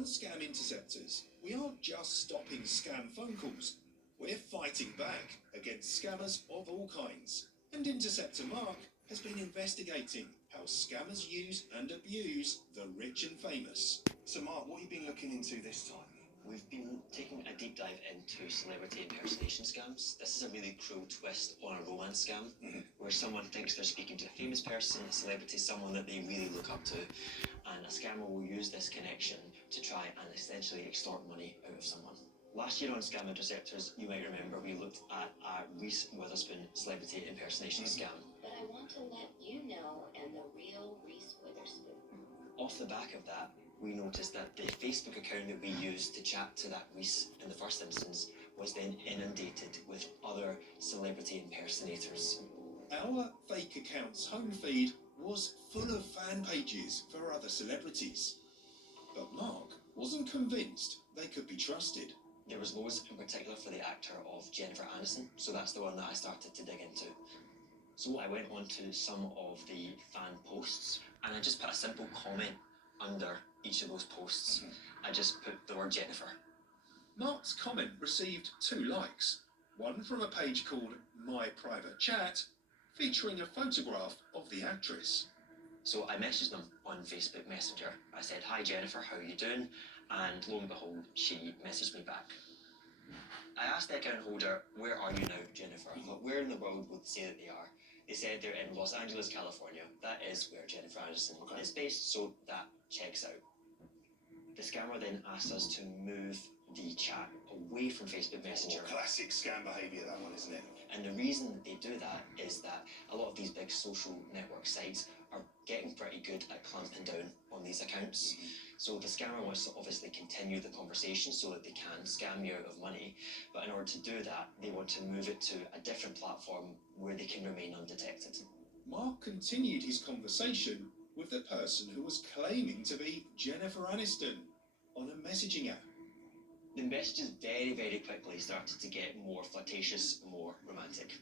On Scam Interceptors, we aren't just stopping scam phone calls, we're fighting back against scammers of all kinds. And Interceptor Mark has been investigating how scammers use and abuse the rich and famous. So Mark, what have you been looking into this time? We've been taking a deep dive into celebrity impersonation scams. This is a really cruel twist on a romance scam, where someone thinks they're speaking to a famous person, a celebrity, someone that they really look up to, and a scammer will use this connection to try and essentially extort money out of someone. Last year on Scam Interceptors, you might remember we looked at a Reese Witherspoon celebrity impersonation scam. But I want to let you know and the real Reese Witherspoon. Off the back of that, we noticed that the Facebook account that we used to chat to that Reese in the first instance was then inundated with other celebrity impersonators. Our fake account's home feed was full of fan pages for other celebrities. But Mark wasn't convinced they could be trusted. There was loads in particular for the actor of Jennifer Aniston, so that's the one that I started to dig into. So I went on to some of the fan posts and I just put a simple comment under each of those posts. I just put the word Jennifer. Mark's comment received 2 likes, one from a page called My Private Chat, featuring a photograph of the actress. So I messaged them on Facebook Messenger. I said, "Hi Jennifer, how are you doing?" And lo and behold, she messaged me back. I asked the account holder, "Where are you now, Jennifer? Where in the world would they say that they are?" They said they're in Los Angeles, California. That is where Jennifer Aniston is based, so that checks out. The scammer then asked us to move the chat away from Facebook Messenger. Classic scam behaviour, that one, isn't it? And the reason that they do that is that a lot of these big social network sites are getting pretty good at clamping down on these accounts. So the scammer wants to obviously continue the conversation so that they can scam you out of money. But in order to do that, they want to move it to a different platform where they can remain undetected. Mark continued his conversation with the person who was claiming to be Jennifer Aniston on a messaging app. The messages very, very quickly started to get more flirtatious, more romantic.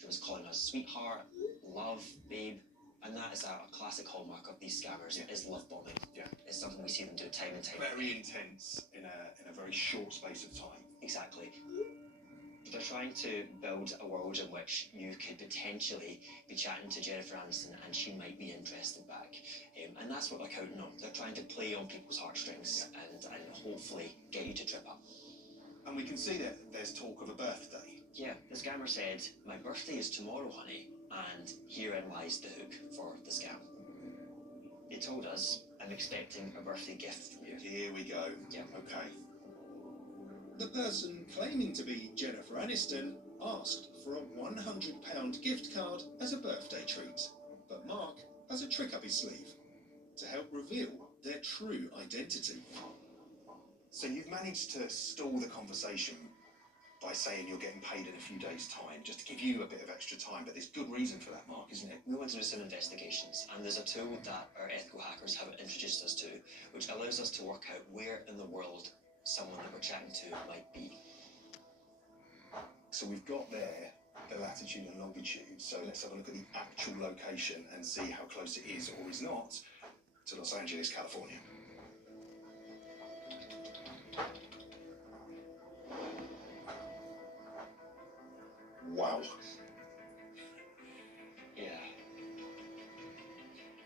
It was calling us sweetheart, love, babe, and that is a classic hallmark of these scammers, is love bombing. It's something we see them do time and time again. Very intense in a very short space of time. Exactly. They're trying to build a world in which you could potentially be chatting to Jennifer Aniston and she might be interested back. And that's what they're counting on. They're trying to play on people's heartstrings and hopefully get you to trip up. And we can see that there's talk of a birthday. Yeah, the scammer said, "My birthday is tomorrow, honey," and herein lies the hook for the scam. They told us, "I'm expecting a birthday gift from you." Here we go. Yeah. Okay. The person claiming to be Jennifer Aniston asked for a £100 gift card as a birthday treat. But Mark has a trick up his sleeve to help reveal their true identity. So you've managed to stall the conversation by saying you're getting paid in a few days' time, just to give you a bit of extra time, but there's good reason for that, Mark, isn't it? We want to do some investigations, and there's a tool that our ethical hackers have introduced us to, which allows us to work out where in the world someone that we're chatting to might be. So we've got there the latitude and longitude, so let's have a look at the actual location and see how close it is or is not to Los Angeles, California. Wow. Yeah.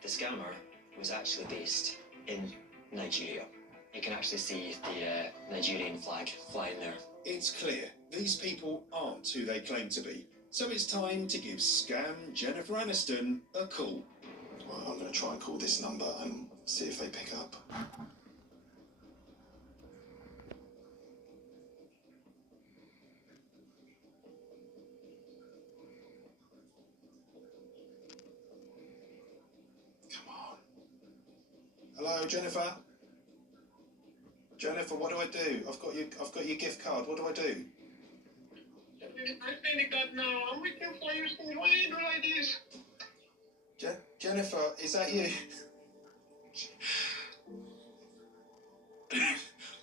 The scammer was actually based in Nigeria. You can actually see the Nigerian flag flying there. It's clear these people aren't who they claim to be, so it's time to give Scam Jennifer Aniston a call. Well, I'm going to try and call this number and see if they pick up. Come on. Hello, Jennifer? Jennifer, what do I do? I've got your gift card. What do I do? I'm sending that now. I'm waiting for you. Why are you doing like this? Jennifer, is that you?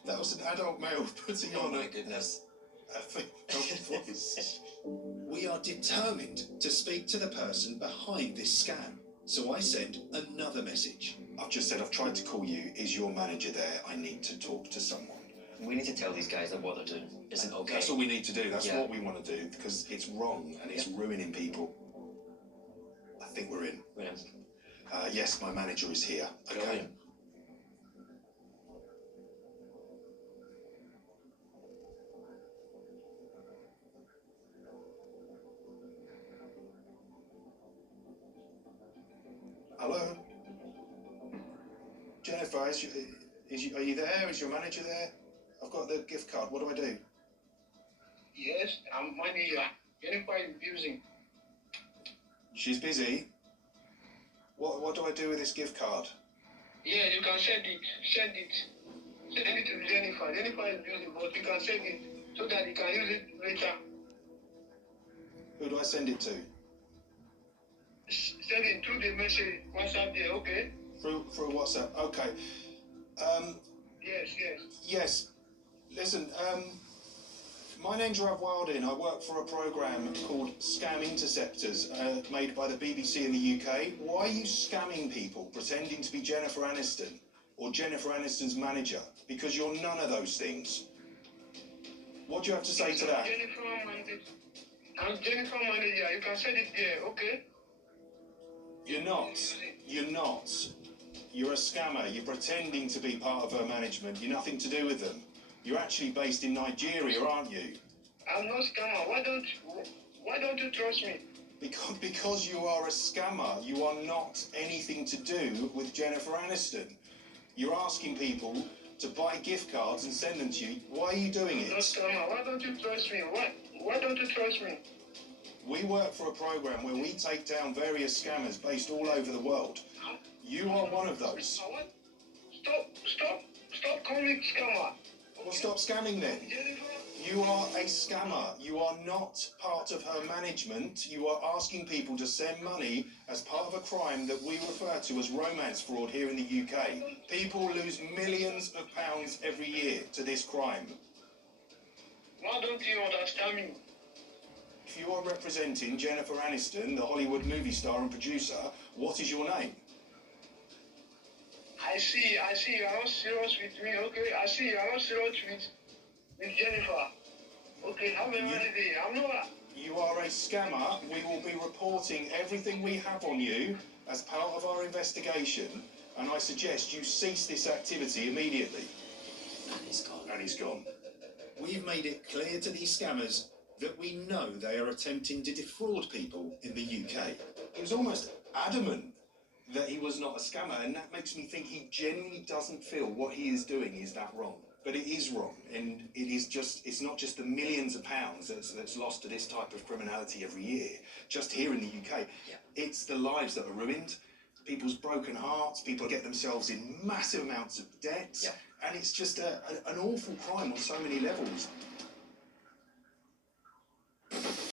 That was an adult male putting on my goodness. a female voice. We are determined to speak to the person behind this scam, so I send another message. I've just said I've tried to call you. Is your manager there? I need to talk to someone. We need to tell these guys that what they're doing isn't okay. That's all we need to do. That's Yeah. what we want to do because it's wrong and it's ruining people. I think we're in. We're in. Yes, my manager is here. Okay. Brilliant. Hello? Jennifer, are you there? Is your manager there? I've got the gift card. What do I do? Yes, I'm manager. Jennifer is busy. She's busy. What do I do with this gift card? Yeah, you can send it. Send it. Send it to Jennifer. Jennifer is busy, but you can send it so that you can use it later. Who do I send it to? Send it through the message WhatsApp there, okay? Through WhatsApp. Okay. Yes, yes. Yes. Listen, my name's Rav Wilding. I work for a program called Scam Interceptors, made by the BBC in the UK. Why are you scamming people, pretending to be Jennifer Aniston or Jennifer Aniston's manager? Because you're none of those things. What do you have to say to that? I'm Jennifer manager. You can send it there, okay? You're not. You're not. You're a scammer. You're pretending to be part of her management. You're nothing to do with them. You're actually based in Nigeria, aren't you? I'm not scammer. Why don't you trust me? Because you are a scammer. You are not anything to do with Jennifer Aniston. You're asking people to buy gift cards and send them to you. Why are you doing I'm not it? scammer. Why don't you trust me? Why don't you trust me? We work for a program where we take down various scammers based all over the world. You are one of those. Stop calling me scammer. Well, stop scamming then. Jennifer, You are a scammer. You are not part of her management. You are asking people to send money as part of a crime that we refer to as romance fraud here in the UK. People lose millions of pounds every year to this crime. why don't you understand me? If you are representing Jennifer Aniston, the Hollywood movie star and producer, what is your name? I see you're not serious with me, okay? I see you're not serious with Jennifer. Okay, have a nice day. I'm not. You are a scammer. We will be reporting everything we have on you as part of our investigation, and I suggest you cease this activity immediately. And he's gone. And he's gone. We've made it clear to these scammers that we know they are attempting to defraud people in the UK. He was almost adamant that he was not a scammer, and that makes me think he genuinely doesn't feel what he is doing is that wrong. But it is wrong, and it's not just the millions of pounds that's lost to this type of criminality every year, just here in the UK. Yeah. It's the lives that are ruined, people's broken hearts, people get themselves in massive amounts of debt, Yeah. and it's just an awful crime on so many levels.